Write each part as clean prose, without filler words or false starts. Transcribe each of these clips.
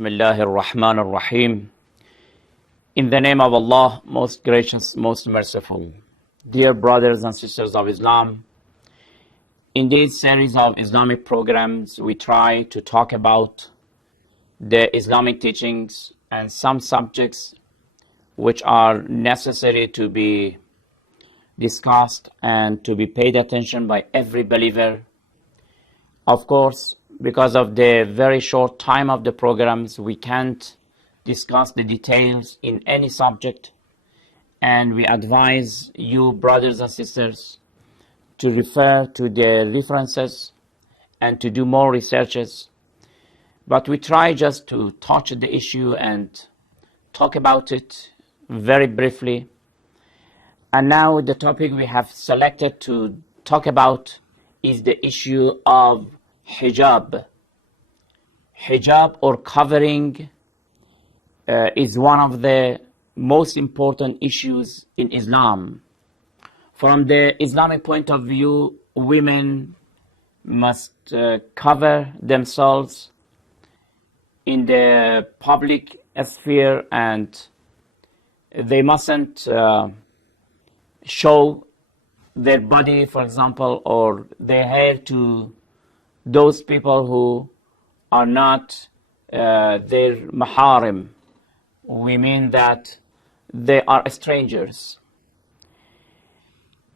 Bismillahir Rahmanir Rahim. In the name of Allah, most gracious, most merciful. Dear brothers and sisters of Islam, in this series of Islamic programs, we try to talk about the Islamic teachings and some subjects which are necessary to be discussed and to be paid attention by every believer. Of course, because of the very short time of the programs, we can't discuss the details in any subject, and we advise you, brothers and sisters, to refer to the references and to do more researches. But we try just to touch the issue and talk about it very briefly. And now the topic we have selected to talk about is the issue of hijab. Hijab, or covering, is one of the most important issues in Islam. From the Islamic point of view, women must cover themselves in the public sphere, and they mustn't show their body, for example, or their hair to those people who are not their maharim. We mean that they are strangers.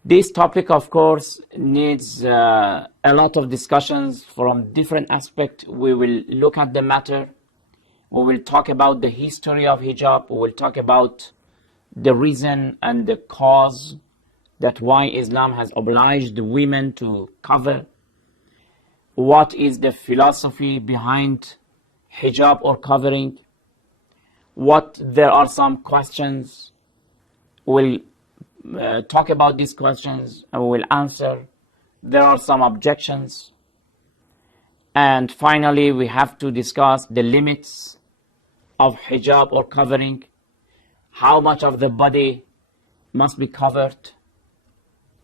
This topic, of course, needs a lot of discussions from different aspects. We will look at the matter. We will talk about the history of hijab. We will talk about the reason and the cause that why Islam has obliged the women to cover. What is the philosophy behind hijab or covering? There are some questions. We'll talk about these questions and we will answer. There are some objections. And finally, we have to discuss the limits of hijab or covering. How much of the body must be covered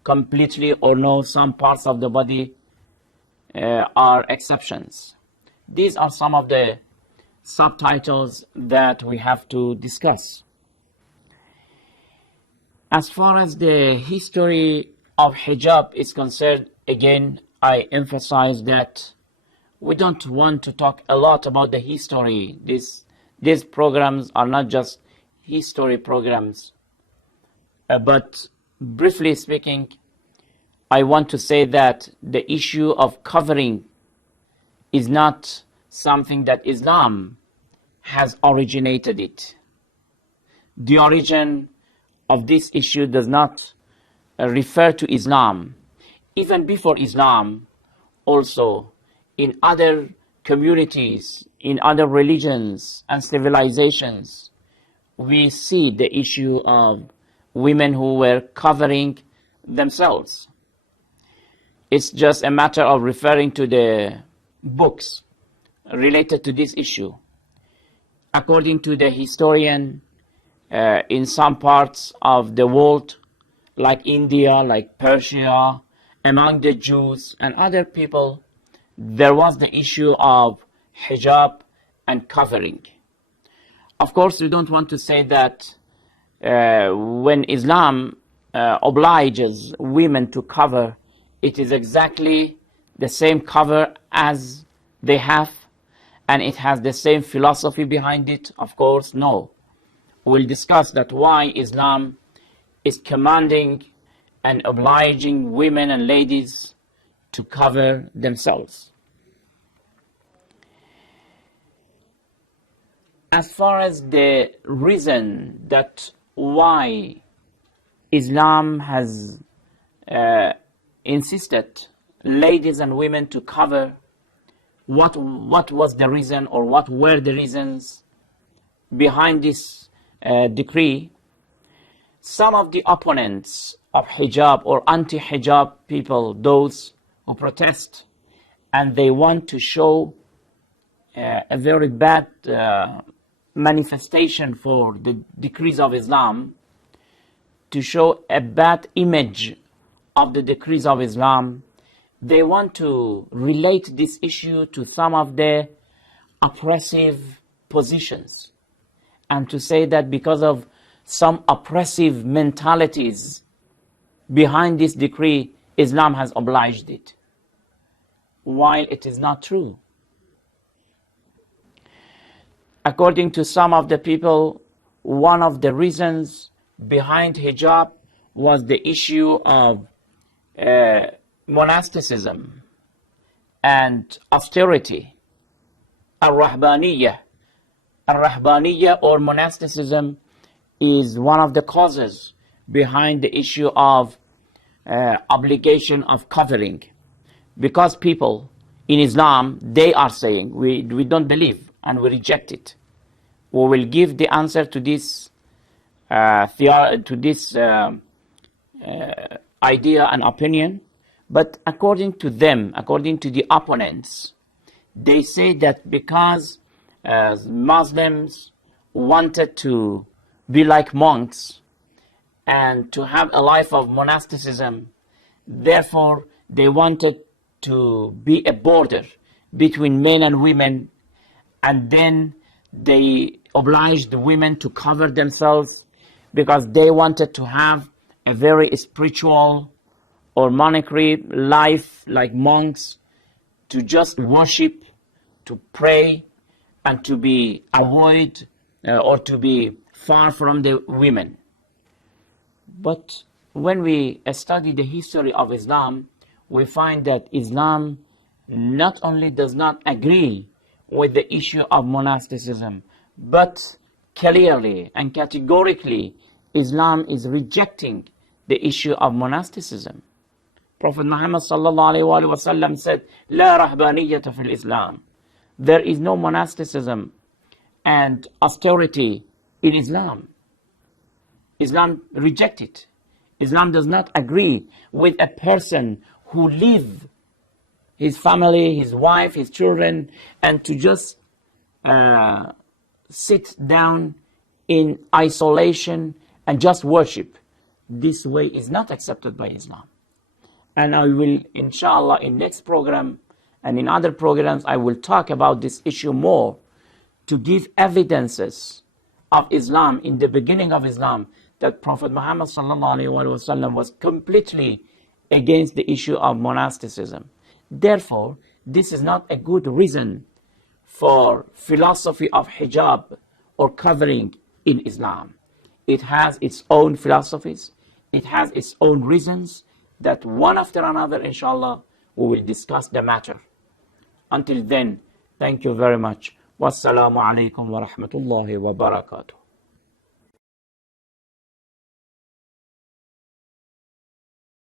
completely, or no, some parts of the body are exceptions. These are some of the subtitles that we have to discuss. As far as the history of hijab is concerned, again, I emphasize that we don't want to talk a lot about the history. These programs are not just history programs. But briefly speaking, I want to say that the issue of covering is not something that Islam has originated it. The origin of this issue does not refer to Islam. Even before Islam, also in other communities, in other religions and civilizations, we see the issue of women who were covering themselves. It's just a matter of referring to the books related to this issue. According to the historian, in some parts of the world, like India, like Persia, among the Jews and other people, there was the issue of hijab and covering. Of course, we don't want to say that when Islam obliges women to cover, it is exactly the same cover as they have, and it has the same philosophy behind it. Of course, no. We'll discuss that why Islam is commanding and obliging women and ladies to cover themselves. As far as the reason that why Islam has insisted ladies and women to cover, what was the reason, or what were the reasons behind this decree? Some of the opponents of hijab or anti-hijab people, those who protest and they want to show a very bad manifestation for the decrees of Islam, to show a bad image of the decrees of Islam, they want to relate this issue to some of the oppressive positions and to say that because of some oppressive mentalities behind this decree, Islam has obliged it, while it is not true. According to some of the people, one of the reasons behind hijab was the issue of monasticism and austerity. Al-Rahbaniyya or monasticism is one of the causes behind the issue of obligation of covering. Because people in Islam, they are saying, we don't believe and we reject it. We will give the answer to this idea and opinion. But according to them, according to the opponents, they say that because Muslims wanted to be like monks and to have a life of monasticism, therefore they wanted to be a border between men and women, and then they obliged the women to cover themselves because they wanted to have a very spiritual or monetary life like monks, to just worship, to pray, and to be avoid or to be far from the women. But when we study the history of Islam, we find that Islam not only does not agree with the issue of monasticism, but clearly and categorically Islam is rejecting the issue of monasticism. Prophet Muhammad sallallahu alaihi wasallam said, "La rahbaniyata fil Islam." There is no monasticism and austerity in Islam. Islam rejects it. Islam does not agree with a person who leave his family, his wife, his children, and to just sit down in isolation and just worship. This way is not accepted by Islam. And I will, inshallah, in next program and in other programs, I will talk about this issue more to give evidences of Islam in the beginning of Islam that Prophet Muhammad sallallahu alaihi wasallam was completely against the issue of monasticism. Therefore, this is not a good reason for philosophy of hijab or covering in Islam. It has its own philosophies. It has its own reasons that one after another, inshallah, we will discuss the matter. Until then, thank you very much. Wassalamu alaikum wa rahmatullahi wa barakatuh.